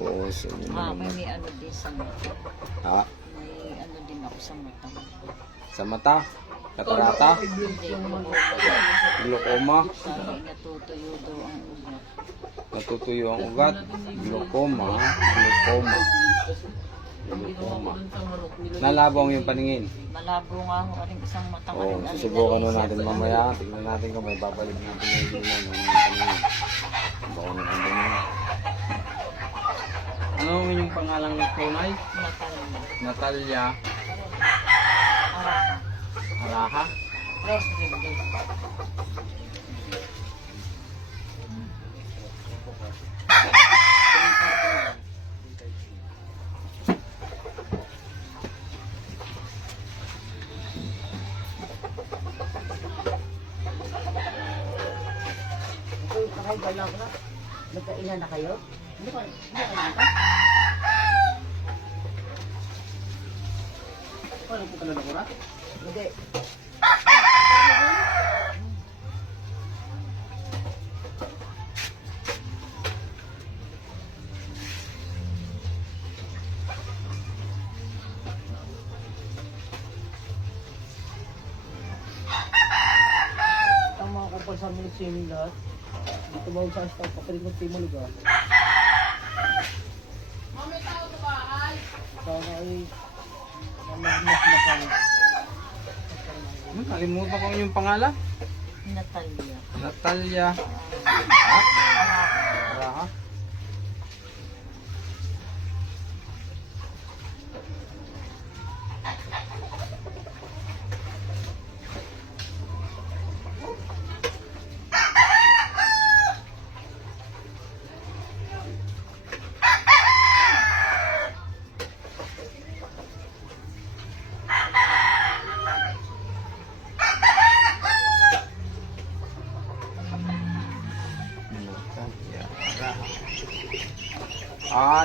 Oo, so yun naman. May ano din sa mata. Ha? May ano din ako sa mata. Sa mata? Katarata? Hindi, Glaucoma? sabi natutuyo daw ang ugat. Natutuyo ang ugat? Glaucoma? Glaucoma? Glaucoma? Nalabaw yung paningin? Malabo nga ako rin isang matang. Oo, susubukan na natin mamaya. Tignan natin kung may babalik natin yung ilan ng paningin. Baka na ang paningin. Ano yung pangalan ng tunay? Natalia. Natalia Araha. Araha? Rose Ridley. Nagkailan na kayo? Hindi ka naman ka? Paano po ka na nakura? Hindi. Ang mga kupal sa mga swimming lahat. Dito ba sa staff? Pakirin ko tayo maluga. Mami, tao sa bahay? Sana ay mas. Kalimutan ko yung pangalan? Natalia. Natalia Araha?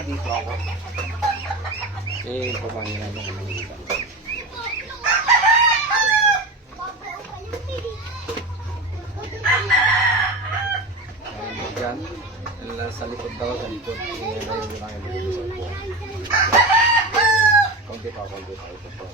Dito ako. Baba niyo na lang. Diyan. Sa likod daw, sa likod. Konti pa. Ito po.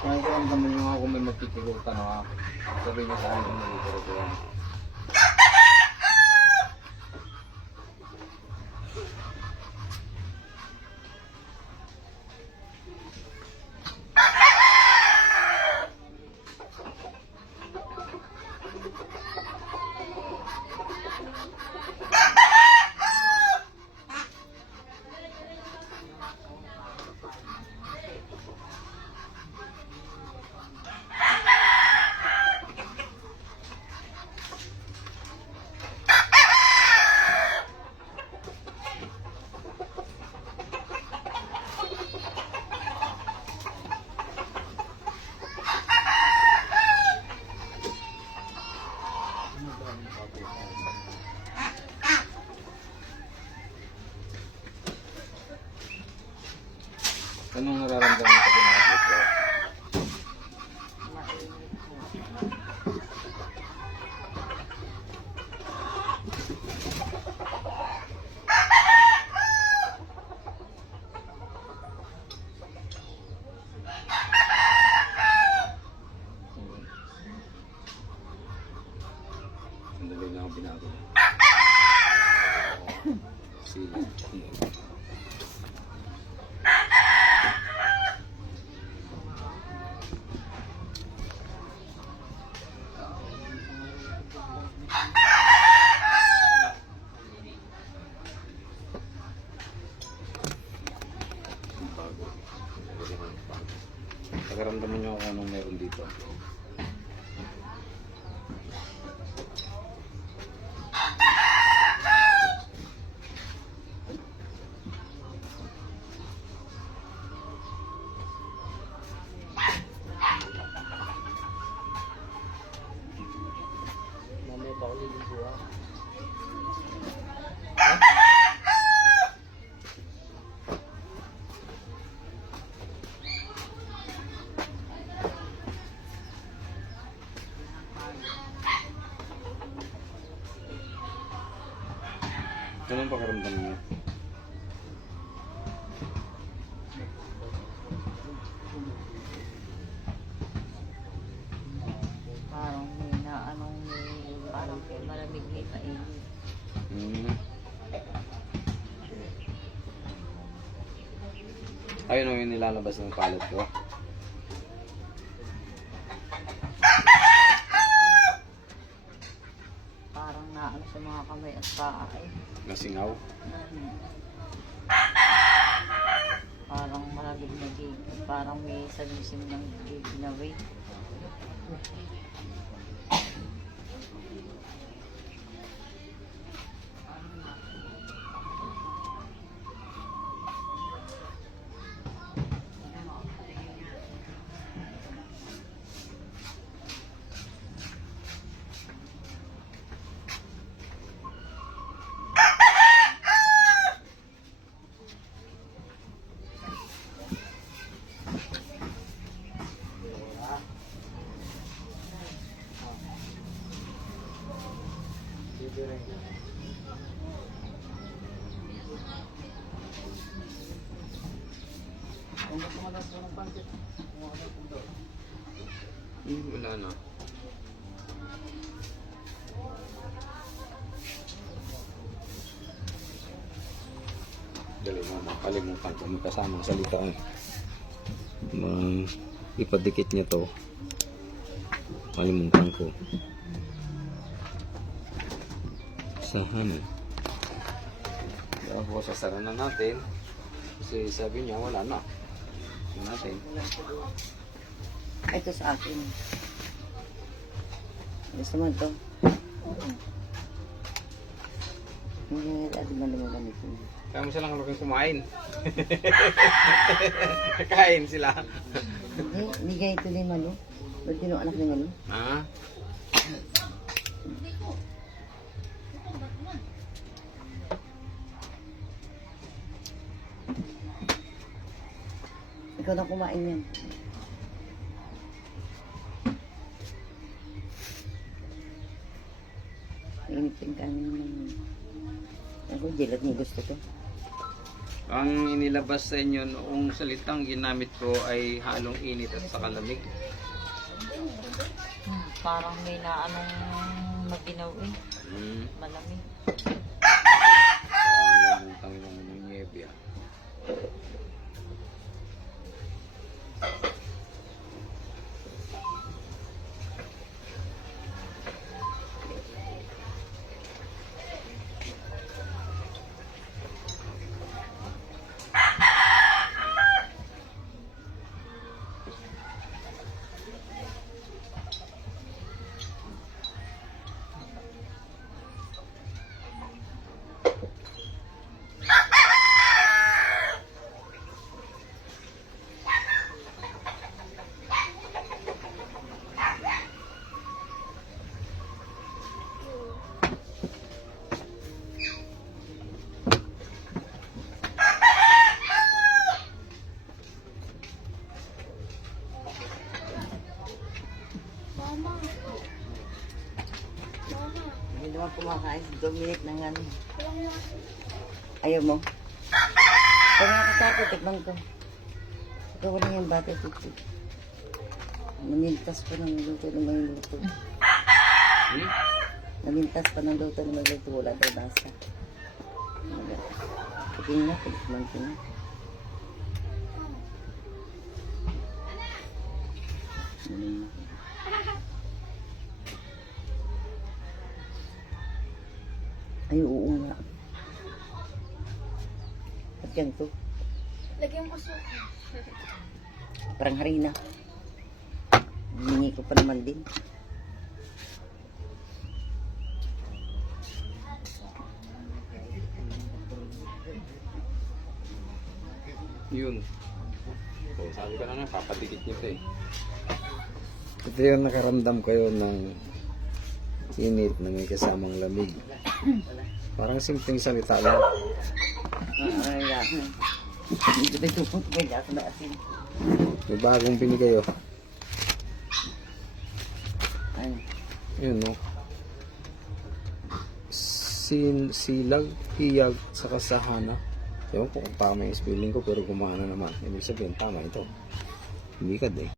Kaya ko lang naman yung ako may magtitulutan ha. Sabi niya sa akin kung nagtitulutan. pakiramdaman nyo kung anong meron dito. Mamaya pa ako liligo ha. Anong pakiramdam nyo? Parang may na anong parang may malamig may mainit. Hmm. Ayun o yung nilalabas ng palot ko. Parang naano sa mga kamay at paa eh. Nasingaw. Parang malamig na gigil. Parang may salusim ng gigil na weight. Ang gusto ko ng pancit. Wala na. Dali mo, makalimutan ko. May kasamang salita eh. Ipadikit niya to. Kalimutan ko. Sahan eh. Tapos sasara na natin. Kasi sabi niya wala na. Ito natin. Ito sa akin. Gusto mo ito? Hindi, at naman ito. Kaya mo silang lukang kumain. Kain sila. Hindi kaya ito ni Manu. Ba't yun ang anak ni Manu? Ah? Ikaw na kumain yan. Init yung kanin naman. Ako, jilat niyo gusto to. Ang inilabas sa inyo noong salitang ginamit ko ay halong init at saka lamig. Parang may naanong maginaw eh. Malamig. Parang lamutang yung niebya. Hindi naman kumakain si Dominic ng ano. Ayaw mo? Pag nakatapos, tikman ko. Ikaw wala yung bata titi. Namintas pa ng luto na may luto. Namintas pa ng luto na may luto. Wala tayo basa. Tignan na, tikman ko na. Ay, oo nga. At yan to. Lagyan ko sa... Parang harina. Hiningi ko pa naman din. Yun. So, sabi ko na nga, papadikit nyo ito eh. Ito yung nakaramdam kayo ng init na may kasamang lamig. Parang simpleng salita lang. Ay, hindi ko ito po pwede ako na asin. May bagong binigay oh. Ano? Yun no. Silag, hiyag, saka sahana. Ewan ko kung tama yung spelling ko pero gumana naman. Ibig sabihin tama ito. Hindi ka eh.